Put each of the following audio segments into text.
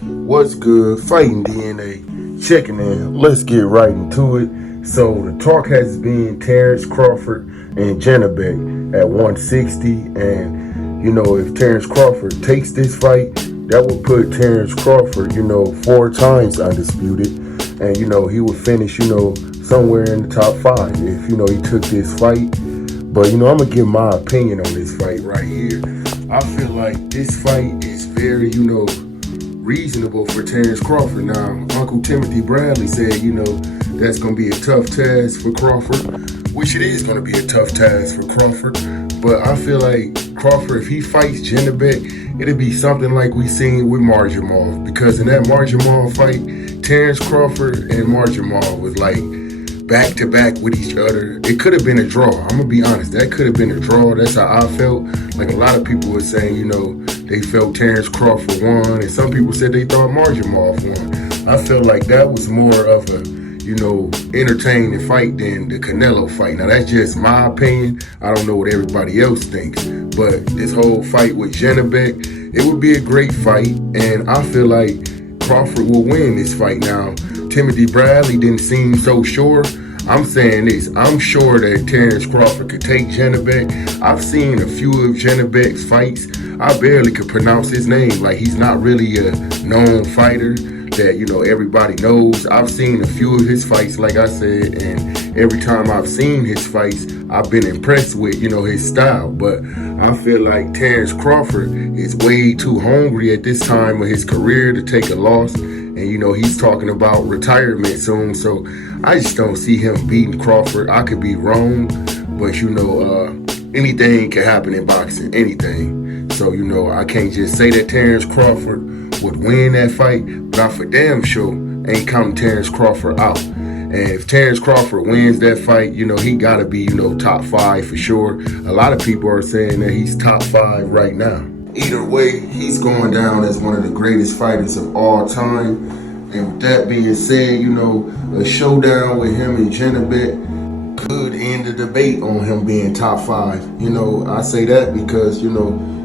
What's good? Fighting DNA. Checking in. Let's get right into it. So the talk has been Terence Crawford and Janabek at 160. And, if Terence Crawford takes this fight, that would put Terence Crawford, 4 times undisputed. And, he would finish, somewhere in the top 5 if, he took this fight. But, I'm going to give my opinion on this fight right here. I feel like this fight is very, reasonable for Terence Crawford. Now, Uncle Timothy Bradley said, that's going to be a tough task for Crawford, which it is going to be a tough task for Crawford. But I feel like Crawford, if he fights Janabek, it'll be something like we seen with Marjamov. Because in that Marjamov fight, Terence Crawford and Marjamov was like back-to-back with each other. It could have been a draw. I'm going to be honest. That could have been a draw. That's how I felt. Like a lot of people were saying, they felt Terence Crawford won, and some people said they thought Marjamov won. I felt like that was more of a, entertaining fight than the Canelo fight. Now, that's just my opinion. I don't know what everybody else thinks. But this whole fight with Janabek, it would be a great fight, and I feel like Crawford will win this fight. Now, Timothy Bradley didn't seem so sure. I'm saying this. I'm sure that Terence Crawford could take Janabek. I've seen a few of Janabek's fights. I barely could pronounce his name. Like, he's not really a known fighter that, everybody knows. I've seen a few of his fights, like I said, and every time I've seen his fights, I've been impressed with, his style. But I feel like Terence Crawford is way too hungry at this time of his career to take a loss. And, he's talking about retirement soon. So I just don't see him beating Crawford. I could be wrong, but, anything can happen in boxing, anything. So, I can't just say that Terence Crawford would win that fight, but I for damn sure ain't counting Terence Crawford out. And if Terence Crawford wins that fight, he got to be, top 5 for sure. A lot of people are saying that he's top 5 right now. Either way, he's going down as one of the greatest fighters of all time. And with that being said, a showdown with him and Janabek could end the debate on him being top 5. I say that because,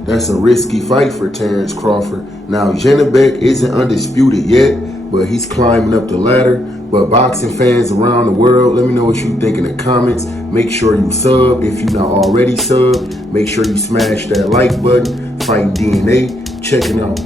that's a risky fight for Terence Crawford. Now, Janabek isn't undisputed yet, but he's climbing up the ladder. But boxing fans around the world, let me know what you think in the comments. Make sure you sub if you're not already subbed. Make sure you smash that like button. Fighting DNA, checking out.